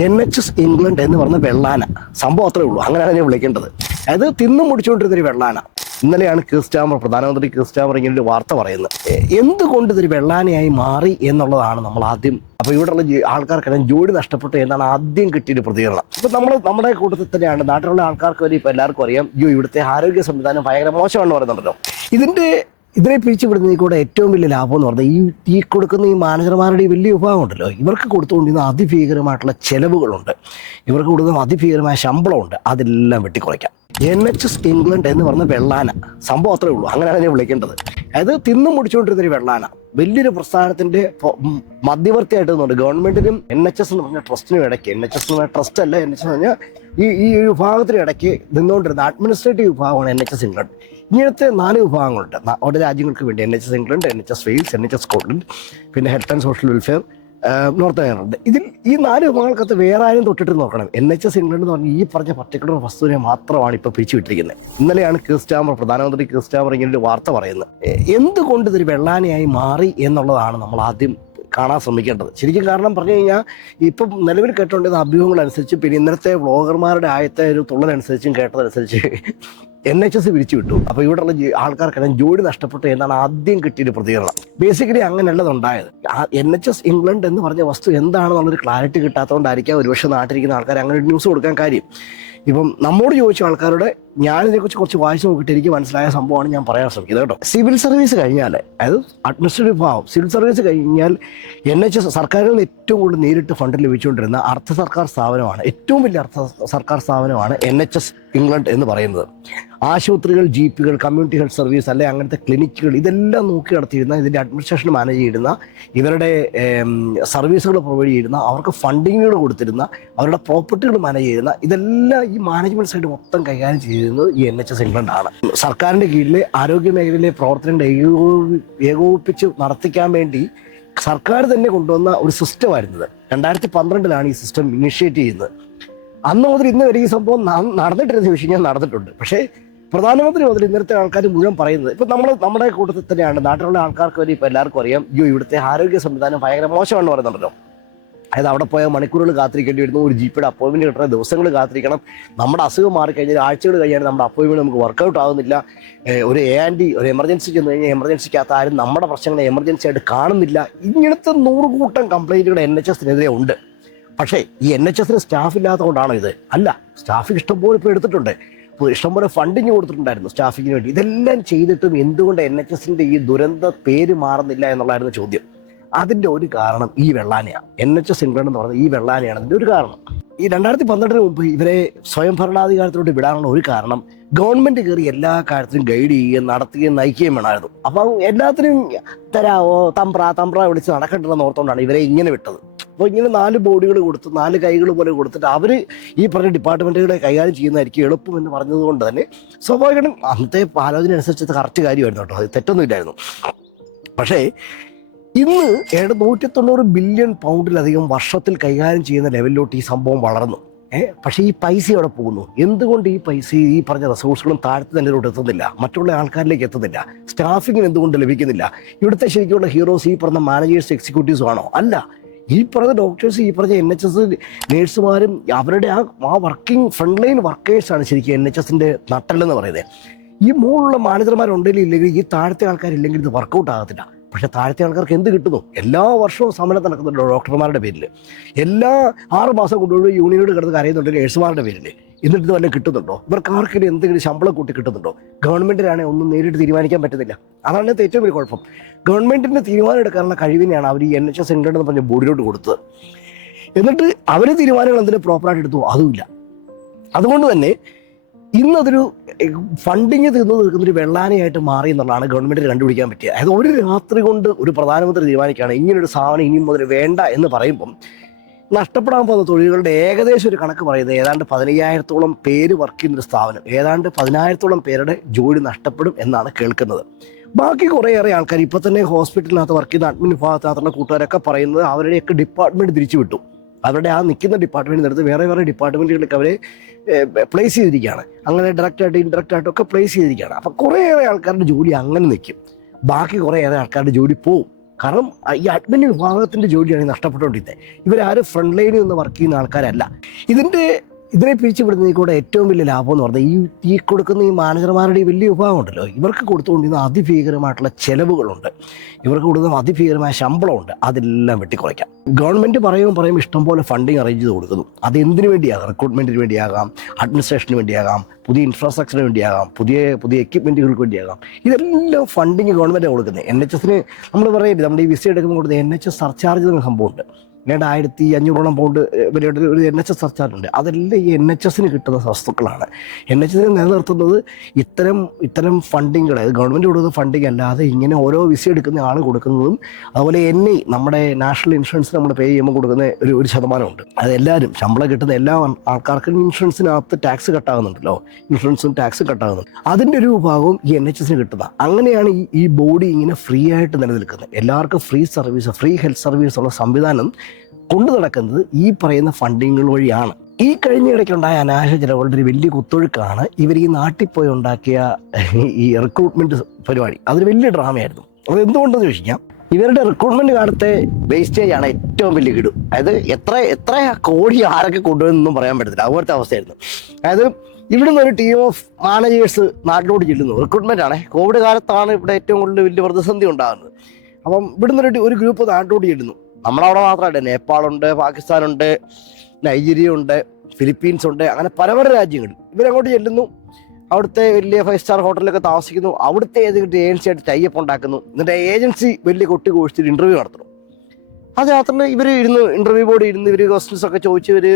N H S England എന്ന് പറഞ്ഞ വെള്ളാന. സംഭവം അത്രേ ഉള്ളൂ. അങ്ങനെയാണ് ഞാൻ വിളിക്കേണ്ടത്. അതായത് തിന്നും മുടിച്ചുകൊണ്ടിരുന്ന ഒരു വെള്ളാന. ഇന്നലെയാണ് ക്രിസ്റ്റാമർ പ്രധാനമന്ത്രി ക്രിസ്റ്റാമർ ഇങ്ങനെ ഒരു വാർത്ത പറയുന്നത്. എന്തുകൊണ്ട് ഇതൊരു വെള്ളാനയായി മാറി എന്നുള്ളതാണ് നമ്മൾ ആദ്യം അപ്പൊ ഇവിടെയുള്ള ആൾക്കാർക്കെല്ലാം ജോലി നഷ്ടപ്പെട്ടു എന്നാണ് ആദ്യം കിട്ടിയൊരു പ്രതികരണം. ഇപ്പൊ നമ്മൾ നമ്മുടെ കൂട്ടത്തിൽ തന്നെയാണ്. നാട്ടിലുള്ള ആൾക്കാർക്ക് വരെ ഇപ്പൊ എല്ലാവർക്കും അറിയാം. അയ്യോ ഇവിടുത്തെ ആരോഗ്യ സംവിധാനം ഭയങ്കര മോശമാണെന്ന് പറയുന്നുണ്ടല്ലോ. ഇതിന്റെ ഇതിനെ പിരിച്ചുവിടുന്നതിൽ കൂടെ ഏറ്റവും വലിയ ലാഭം എന്ന് പറഞ്ഞാൽ ഈ ഈ കൊടുക്കുന്ന ഈ മാനേജർമാരുടെ വലിയ വിഭാഗം ഉണ്ടല്ലോ ഇവർക്ക് കൊടുത്തുകൊണ്ടിരുന്ന അതിഭീകരമായിട്ടുള്ള ചെലവുകളുണ്ട്. ഇവർക്ക് കൊടുക്കുന്ന അതിഭീകരമായ ശമ്പളമുണ്ട്. അതെല്ലാം വെട്ടിക്കുറയ്ക്കാം. എൻ എച്ച് എസ് ഇംഗ്ലണ്ട് എന്ന് പറഞ്ഞ വെള്ളാന. സംഭവം അത്രേ ഉള്ളൂ. അങ്ങനെയാണ് ഞാൻ വിളിക്കേണ്ടത്. അതായത് തിന്നും മുടിച്ചുകൊണ്ടിരുന്നൊരു വെള്ളാന. വലിയൊരു പ്രസ്ഥാനത്തിന്റെ മധ്യവർത്തിയായിട്ട് നിന്നുണ്ട്. ഗവൺമെന്റിനും എൻ എച്ച് എസ് എന്ന് പറഞ്ഞ ട്രസ്റ്റിനും ഇടയ്ക്ക്. എൻ എച്ച് എസ് എന്ന് പറഞ്ഞാൽ ട്രസ്റ്റ് അല്ല. എൻ എച്ച് എസ് പറഞ്ഞാൽ ഈ ഈ വിഭാഗത്തിന് ഇടയ്ക്ക് നിന്നുകൊണ്ടിരുന്ന അഡ്മിനിസ്ട്രേറ്റീവ് വിഭാഗമാണ് എൻ എച്ച് എസ് ഇംഗ്ലണ്ട് ഇങ്ങനത്തെ നാല് വിഭാഗങ്ങളുണ്ട്. ഓരോ രാജ്യങ്ങൾക്ക് വേണ്ടി N H S England N H S Wales N H S Scotland പിന്നെ health and social welfare north Ireland ഇതിൽ ഈ നാല് വിഭാഗങ്ങൾക്കകത്ത് വേറെ ആരും തൊട്ടിട്ട് നോക്കണം. എൻ എച്ച് എസ് ഇംഗ്ലണ്ട് എന്ന് പറഞ്ഞാൽ ഈ പറഞ്ഞ പർട്ടിക്കുലർ വസ്തുവിനെ മാത്രമാണ് ഇപ്പോൾ പിരിച്ചുവിട്ടിരിക്കുന്നത്. ഇന്നലെയാണ് ക്രിസ്റ്റാമർ പ്രധാനമന്ത്രി ക്രിസ്റ്റാമർ ഇങ്ങനെ ഒരു വാർത്ത പറയുന്നത്. എന്തുകൊണ്ട് ഇതൊരു വെള്ളാനയായി മാറി എന്നുള്ളതാണ് നമ്മൾ ആദ്യം കാണാൻ ശ്രമിക്കേണ്ടത്. ശരിക്കും കാരണം പറഞ്ഞു കഴിഞ്ഞാൽ ഇപ്പം നിലവിൽ കേട്ടുകൊണ്ടിരുന്ന അഭ്യൂഹങ്ങളനുസരിച്ച് പിന്നെ ഇന്നത്തെ വ്ളോഗർമാരുടെ ആയത്തെ ഒരു തുള്ളലനുസരിച്ചും കേട്ടതനുസരിച്ച് എൻ എച്ച് എസ് പിരിച്ചു വിട്ടു. അപ്പോൾ ഇവിടെയുള്ള ആൾക്കാർക്കെല്ലാം ജോലി നഷ്ടപ്പെട്ടു എന്നാണ് ആദ്യം കിട്ടിയൊരു പ്രതികരണം. ബേസിക്കലി അങ്ങനെയുള്ളത് ഉണ്ടായത് എൻ എച്ച് എസ് ഇംഗ്ലണ്ട് എന്ന് പറഞ്ഞ വസ്തു എന്താണെന്നുള്ളൊരു ക്ലാരിറ്റി കിട്ടാത്തതുകൊണ്ടായിരിക്കാം ഒരുപക്ഷെ നാട്ടിലിരിക്കുന്ന ആൾക്കാർ അങ്ങനെ ഒരു ന്യൂസ് കൊടുക്കാൻ കാര്യം. ഇപ്പം നമ്മോട് ചോദിച്ച ആൾക്കാരുടെ ഞാനിതിനെക്കുറിച്ച് കുറച്ച് വായിച്ചു നോക്കിയിട്ട് എനിക്ക് മനസ്സിലായ സംഭവമാണ് ഞാൻ പറയാൻ ശ്രമിക്കുന്നത് കേട്ടോ. സിവിൽ സർവീസ് കഴിഞ്ഞാൽ അതായത് അഡ്മിനിസ്ട്രേറ്റീവ് ഭാവം സിവിൽ സർവീസ് കഴിഞ്ഞാൽ എൻ എച്ച് എസ് സർക്കാരിൽ നിന്ന് ഏറ്റവും കൂടുതൽ നേരിട്ട് ഫണ്ട് ലഭിച്ചുകൊണ്ടിരുന്ന അർദ്ധ സർക്കാർ സ്ഥാപനമാണ് ഏറ്റവും വലിയ അർദ്ധ സർക്കാർ സ്ഥാപനമാണ് എൻ എച്ച് എസ് ഇംഗ്ലണ്ട് എന്ന് പറയുന്നത്. ആശുപത്രികൾ ജീപ്പുകൾ കമ്മ്യൂണിറ്റി ഹെൽത്ത് സർവീസ് അല്ലെ അങ്ങനത്തെ ക്ലിനിക്കുകൾ ഇതെല്ലാം നോക്കി നടത്തിയിരുന്ന ഇതിന്റെ അഡ്മിനിസ്ട്രേഷൻ മാനേജ് ചെയ്യുന്ന ഇവരുടെ സർവീസുകൾ പ്രൊവൈഡ് ചെയ്യുന്ന അവർക്ക് ഫണ്ടിങ്ങുകൾ കൊടുത്തിരുന്ന അവരുടെ പ്രോപ്പർട്ടികൾ മാനേജ് ചെയ്യുന്ന ഇതെല്ലാം ഈ മാനേജ്മെന്റ് സൈഡ് മൊത്തം കൈകാര്യം ചെയ്തിരുന്നത് ഈ എൻ എച്ച് എസ് ഇംഗ്ലണ്ടാണ്. സർക്കാരിന്റെ കീഴിലെ ആരോഗ്യ മേഖലയിലെ പ്രവർത്തനങ്ങൾ ഏകോപി- ഏകോപിപ്പിച്ച് നടത്തിക്കാൻ വേണ്ടി സർക്കാർ തന്നെ കൊണ്ടുവന്ന ഒരു സിസ്റ്റമായിരുന്നത്. രണ്ടായിരത്തി പന്ത്രണ്ടിലാണ് ഈ സിസ്റ്റം ഇനിഷ്യേറ്റ് ചെയ്യുന്നത്. അന്ന് മുതൽ ഇന്ന് വരെ ഈ സംഭവം നടന്നിട്ടിരുന്ന ചോദിച്ചു കഴിഞ്ഞാൽ നടന്നിട്ടുണ്ട്. പക്ഷേ പ്രധാനമന്ത്രി മുതൽ ഇന്നത്തെ ആൾക്കാർ മുഴുവൻ പറയുന്നത്. ഇപ്പം നമ്മൾ നമ്മുടെ കൂട്ടത്തിൽ തന്നെയാണ്. നാട്ടിലുള്ള ആൾക്കാർക്ക് വരെ ഇപ്പം എല്ലാവർക്കും അറിയാം. അയ്യോ ഇവിടുത്തെ ആരോഗ്യ സംവിധാനം ഭയങ്കര മോശമാണെന്ന് പറയുന്നുണ്ടല്ലോ. അതായത് അവിടെ പോയാൽ മണിക്കൂറുകൾ കാത്തിരിക്കേണ്ടി വരുന്നു. ഒരു ജിപിയുടെ അപ്പോയിൻമെന്റ് കിട്ടണം. ദിവസങ്ങൾ കാത്തിരിക്കണം. നമ്മുടെ അസുഖം മാറിക്കഴിഞ്ഞാൽ ആഴ്ചകൾ കഴിഞ്ഞാൽ നമ്മുടെ അപ്പോയിൻമെന്റ് നമുക്ക് വർക്കൗട്ട് ആകുന്നില്ല ഒരു എ ആൻഡി ഒരു എമർജൻസി ചെന്ന് കഴിഞ്ഞാൽ എമർജൻസിക്കകത്ത് ആരും നമ്മുടെ പ്രശ്നങ്ങളെ എമർജൻസി ആയിട്ട് കാണുന്നില്ല. ഇങ്ങനത്തെ നൂറുകൂട്ടം കംപ്ലൈന്റുകൾ എൻ എച്ച് എസിനെതിരെ ഉണ്ട്. പക്ഷേ ഈ എൻ എച്ച് എസിന് സ്റ്റാഫ് ഇല്ലാത്തതുകൊണ്ടാണോ ഇത്? അല്ല സ്റ്റാഫ് ഇഷ്ടംപോലെ ഇപ്പോൾ എടുത്തിട്ടുണ്ട്. ഇഷ്ടംപോലെ ഫണ്ടിങ് കൊടുത്തിട്ടുണ്ടായിരുന്നു സ്റ്റാഫിങ്ങിന് വേണ്ടി. ഇതെല്ലാം ചെയ്തിട്ടും എന്തുകൊണ്ട് എൻ എച്ച് എസിന്റെ ഈ ദുരന്ത പേര് മാറുന്നില്ല എന്നുള്ളതായിരുന്നു ചോദ്യം. അതിന്റെ ഒരു കാരണം ഈ വെള്ളാനയാണ് എൻ എച്ച് എസ് ഇംഗ്ലണ്ട് എന്ന് പറയുന്നത് ഈ വെള്ളാനയാണ്. അതിന്റെ ഒരു കാരണം. ഈ രണ്ടായിരത്തി പന്ത്രണ്ടിന് മുമ്പ് ഇവരെ സ്വയം ഭരണാധികാരത്തിലോട്ട് വിടാനുള്ള ഒരു കാരണം ഗവൺമെന്റ് കയറി എല്ലാ കാര്യത്തിലും ഗൈഡ് ചെയ്യുകയും നടത്തുകയും നയിക്കുകയും വേണമായിരുന്നു. അപ്പം എല്ലാത്തിനും തരാവോ തമ്പ്ര തമ്പ്ര വിളിച്ച് നടക്കണ്ടെന്ന് ഓർത്തുകൊണ്ടാണ് ഇവരെ ഇങ്ങനെ വിട്ടത്. അപ്പോൾ ഇങ്ങനെ നാല് ബോഡികൾ കൊടുത്ത് നാല് കൈകൾ പോലെ കൊടുത്തിട്ട് അവർ ഈ പറഞ്ഞ ഡിപ്പാർട്ട്മെന്റുകളെ കൈകാര്യം ചെയ്യുന്നതായിരിക്കും എളുപ്പം എന്ന് പറഞ്ഞതുകൊണ്ട് തന്നെ സ്വാഭാവികമായിട്ടും അന്നത്തെ ആലോചന അനുസരിച്ച് കറക്റ്റ് കാര്യമായിരുന്നു കേട്ടോ. അത് തെറ്റൊന്നുമില്ലായിരുന്നു പക്ഷേ ഇന്ന് ഏതാണ്ട് നൂറ്റി തൊണ്ണൂറ് ബില്യൺ പൗണ്ടിലധികം വർഷത്തിൽ കൈകാര്യം ചെയ്യുന്ന ലെവലിലോട്ട് ഈ സംഭവം വളർന്നു. ഏഹ് പക്ഷേ ഈ പൈസ അവിടെ പോകുന്നു? എന്തുകൊണ്ട് ഈ പൈസ ഈ പറഞ്ഞ റിസോഴ്സുകളും താഴ്ത്തു തന്നെ എത്തുന്നില്ല? മറ്റുള്ള ആൾക്കാരിലേക്ക് എത്തുന്നില്ല? സ്റ്റാഫിങ്ങിന് എന്തുകൊണ്ട് ലഭിക്കുന്നില്ല? ഇവിടുത്തെ ശരിക്കുള്ള ഹീറോസ് ഈ പറഞ്ഞ മാനേജേഴ്സ് എക്സിക്യൂട്ടീവ്സും ആണോ? അല്ല. ഈ പറഞ്ഞ ഡോക്ടേഴ്സ് ഈ പറഞ്ഞ എൻ എച്ച് എസ് നേഴ്സുമാരും അവരുടെ ആ ആ വർക്കിംഗ് ഫ്രണ്ട് ലൈൻ വർക്കേഴ്സാണ് ശരിക്കും എൻ എച്ച് എസിന്റെ നട്ടല്ലെന്ന് പറയുന്നത്. ഈ മുകളിലുള്ള മാനേജർമാരുണ്ടെങ്കിലും ഇല്ലെങ്കിൽ ഈ താഴത്തെ ആൾക്കാരില്ലെങ്കിൽ ഇത് വർക്കൗട്ട് ആകത്തില്ല. പക്ഷെ താഴത്തെ ആൾക്കാർക്ക് എന്ത് കിട്ടുന്നു? എല്ലാ വർഷവും സമരം നടക്കുന്നുണ്ട് ഡോക്ടർമാരുടെ പേരിൽ എല്ലാ ആറ് മാസം കൊണ്ടുപോയി യൂണിയനോട് കിടന്ന് കരയുന്നുണ്ട് നേഴ്സുമാരുടെ പേരിൽ എന്നിട്ട് ഇത് വല്ലതും കിട്ടുന്നുണ്ടോ? ഇവർക്ക് ആർക്കെങ്കിലും എന്തെങ്കിലും ശമ്പളം കൂട്ടി കിട്ടുന്നുണ്ടോ? ഗവൺമെന്റിനാണെങ്കിൽ ഒന്നും നേരിട്ട് തീരുമാനിക്കാൻ പറ്റുന്നില്ല. അതാണ് ഏറ്റവും വലിയ കുഴപ്പം. ഗവൺമെന്റിന്റെ തീരുമാനം എടുക്കാനുള്ള കഴിവിനെയാണ് അവർ ഈ എൻ എച്ച് എസ് ഇംഗ്ലണ്ട് എന്ന് പറഞ്ഞ ബോർഡിലോട്ട് കൊടുത്തത്. എന്നിട്ട് അവരെ തീരുമാനങ്ങൾ എന്തിനും പ്രോപ്പറായിട്ട് എടുത്തു? അതുമില്ല. അതുകൊണ്ട് തന്നെ ഇന്നതൊരു ഫണ്ടിങ് തീർന്നു നിൽക്കുന്നൊരു വെള്ളാനയായിട്ട് മാറി എന്നുള്ളതാണ് ഗവൺമെന്റിന് കണ്ടുപിടിക്കാൻ പറ്റിയത് അതായത് ഒരു രാത്രി കൊണ്ട് ഒരു പ്രധാനമന്ത്രി തീരുമാനിക്കുകയാണ് ഇങ്ങനൊരു സാധനം ഇനി മുതൽ വേണ്ട എന്ന് പറയുമ്പം നഷ്ടപ്പെടാൻ പോകുന്ന തൊഴിലുകളുടെ ഏകദേശം ഒരു കണക്ക് പറയുന്നത് ഏതാണ്ട് പതിനയ്യായിരത്തോളം പേര് വർക്ക് ചെയ്യുന്ന ഒരു സ്ഥാപനം ഏതാണ്ട് പതിനായിരത്തോളം പേരുടെ ജോലി നഷ്ടപ്പെടും എന്നാണ് കേൾക്കുന്നത്. ബാക്കി കുറേയേറെ ആൾക്കാർ ഇപ്പോൾ തന്നെ ഹോസ്പിറ്റലിനകത്ത് വർക്ക് ചെയ്യുന്ന അഡ്മിൻ വിഭാഗത്തിനകത്തുള്ള കൂട്ടുകാരൊക്കെ പറയുന്നത് അവരുടെയൊക്കെ ഡിപ്പാർട്ട്മെന്റ് തിരിച്ചു വിട്ടു അവരുടെ ആ നിൽക്കുന്ന ഡിപ്പാർട്ട്മെന്റിൽ എടുത്ത് വേറെ വേറെ ഡിപ്പാർട്ട്മെന്റുകളിലേക്ക് അവരെ പ്ലേസ് ചെയ്തിരിക്കുകയാണ്. അങ്ങനെ ഡയറക്റ്റ് ആയിട്ട് ഇൻഡയറക്റ്റ് ആയിട്ടും ഒക്കെ പ്ലേസ് ചെയ്തിരിക്കുകയാണ്. അപ്പോൾ കുറേയേറെ ആൾക്കാരുടെ ജോലി അങ്ങനെ നിൽക്കും. ബാക്കി കുറേയേറെ ആൾക്കാരുടെ ജോലി പോവും. കാരണം ഈ അഡ്മിൻ വിഭാഗത്തിന്റെ ജോലിയാണ് നഷ്ടപ്പെട്ടുകൊണ്ടിരുന്നത്. ഇവരാരും ഫ്രണ്ട് ലൈനിൽ നിന്ന് വർക്ക് ചെയ്യുന്ന ആൾക്കാരല്ല. ഇതിന്റെ ഇതിനെ പിരിച്ചുവിടുന്നതിൽ കൂടെ ഏറ്റവും വലിയ ലാഭം എന്ന് പറഞ്ഞാൽ ഈ ഈ കൊടുക്കുന്ന ഈ മാനേജർമാരുടെ ഈ വലിയ വിഭാഗം ഉണ്ടല്ലോ ഇവർക്ക് കൊടുത്തുകൊണ്ടിരുന്ന അതിഭീകരമായിട്ടുള്ള ചെലവുകളുണ്ട്. ഇവർക്ക് കൊടുക്കുന്ന അതിഭീകരമായ ശമ്പളമുണ്ട്. അതെല്ലാം വെട്ടിക്കുറയ്ക്കാം. ഗവൺമെന്റ് പറയും പറയും ഇഷ്ടംപോലെ ഫണ്ടിങ് അറേഞ്ച് ചെയ്ത് കൊടുക്കുന്നു. അത് എന്തിനു വേണ്ടിയാകാം? റിക്രൂട്ട്മെന്റിന് വേണ്ടിയാകാം. അഡ്മിനിസ്ട്രേഷന് വേണ്ടിയാകാം. പുതിയ ഇൻഫ്രാസ്ട്രക്ചറിന് വേണ്ടിയാകാം. പുതിയ പുതിയ എക്യുപ്മെന്റുകൾക്ക് വേണ്ടിയാകാം. ഇതെല്ലാം ഫണ്ടിങ് ഗവൺമെന്റ് കൊടുക്കുന്നത്. എൻ എച്ച് എസിന് നമ്മൾ പറയരുത് നമ്മുടെ ഈ വിസ എടുക്കുമ്പോൾ കൊടുക്കുന്നത് എൻ എച്ച് എസ് സർചാർജ് എന്ന സംഭവമുണ്ട്. രണ്ടായിരത്തി അഞ്ഞൂറോളം പൗണ്ട് വിലയുടെ ഒരു എൻ എച്ച് എസ് സർചാർജ് അതെല്ലാം ഈ എൻ എച്ച് എസിന് കിട്ടുന്ന വസ്തുക്കളാണ്. എൻ എച്ച് എസിനെ നിലനിർത്തുന്നത് ഇത്തരം ഇത്തരം ഫണ്ടിങ്ങൾ ഗവൺമെന്റ് കൊടുക്കുന്ന ഫണ്ടിങ് അല്ലാതെ ഇങ്ങനെ ഓരോ വിസ എടുക്കുന്ന ആൾ കൊടുക്കുന്നതും അതുപോലെ എൻ ഐ നമ്മുടെ നാഷണൽ ഇൻഷുറൻസ് നമ്മൾ പേ ചെയ്യുമ്പോൾ കൊടുക്കുന്ന ഒരു ഒരു ശതമാനമുണ്ട്. അതെല്ലാവരും ശമ്പളം കിട്ടുന്ന എല്ലാ ആൾക്കാർക്കും ഇൻഷുറൻസിനകത്ത് ടാക്സ് കട്ടാകുന്നുണ്ടല്ലോ ഇൻഷുറൻസും ടാക്സും കട്ടാകുന്നുണ്ട് അതിന്റെ ഒരു വിഭാഗവും ഈ എൻ എച്ച് എസിന് കിട്ടുന്നത് അങ്ങനെയാണ് ഈ ഈ ബോഡി ഇങ്ങനെ ഫ്രീ ആയിട്ട് നിലനിൽക്കുന്നത്. എല്ലാവർക്കും free service free health service ഉള്ള സംവിധാനം കൊണ്ടു നടക്കുന്നത് ഈ പറയുന്ന ഫണ്ടിങ്ങുകൾ വഴിയാണ്. ഈ കഴിഞ്ഞ ഇടയ്ക്കുണ്ടായ അനാശ ചിലവുകളുടെ ഒരു വലിയ കുത്തൊഴുക്കാണ് ഇവർ ഈ നാട്ടിൽ പോയി ഉണ്ടാക്കിയ ഈ റിക്രൂട്ട്മെന്റ് പരിപാടി. അതൊരു വലിയ ഡ്രാമയായിരുന്നു അത് എന്തുകൊണ്ടെന്ന് ചോദിക്കാം ഇവരുടെ റിക്രൂട്ട്മെന്റ് കാലത്തെ വേസ്റ്റേജ് ആണ് ഏറ്റവും വലിയ കിടും അതായത് എത്ര എത്ര കോടി ആരൊക്കെ കൊണ്ടുവരുന്നൊന്നും പറയാൻ പറ്റത്തില്ല. അതുപോലത്തെ അവസ്ഥയായിരുന്നു. അതായത് ഇവിടുന്ന് ഒരു ടീം ഓഫ് മാനേജേഴ്സ് നാട്ടിലോട്ട് ചെല്ലുന്നു. റിക്രൂട്ട്മെന്റ് ആണ്. കോവിഡ് കാലത്താണ് ഇവിടെ ഏറ്റവും കൂടുതൽ വലിയ പ്രതിസന്ധി ഉണ്ടാകുന്നത്. അപ്പം ഇവിടുന്ന് ഒരു ഒരു ഗ്രൂപ്പ് നാട്ടിലോട്ട് ചെല്ലുന്നു. നമ്മളവിടെ മാത്രമല്ല നേപ്പാളുണ്ട് പാകിസ്ഥാനുണ്ട് നൈജീരിയ ഉണ്ട് ഫിലിപ്പീൻസ് ഉണ്ട് അങ്ങനെ പല പല രാജ്യങ്ങൾ. ഇവരങ്ങോട്ട് ചെല്ലുന്നു. അവിടുത്തെ വലിയ ഫൈവ് സ്റ്റാർ ഹോട്ടലിലൊക്കെ താമസിക്കുന്നു. അവിടുത്തെ ഏതെങ്കിലും ഏജൻസി ആയിട്ട് ടൈപ്പ് ഉണ്ടാക്കുന്നു. എന്നിട്ട് ഏജൻസി വലിയ കൊട്ടി കോഴിച്ചിട്ട് ഇന്റർവ്യൂ നടത്തുന്നു. അത് മാത്രമല്ല ഇവർ ഇരുന്ന് ഇന്റർവ്യൂ ബോർഡ് ഇരുന്ന് ഇവർ ക്വസ്റ്റ്യൻസ് ഒക്കെ ചോദിച്ച് ഇവർ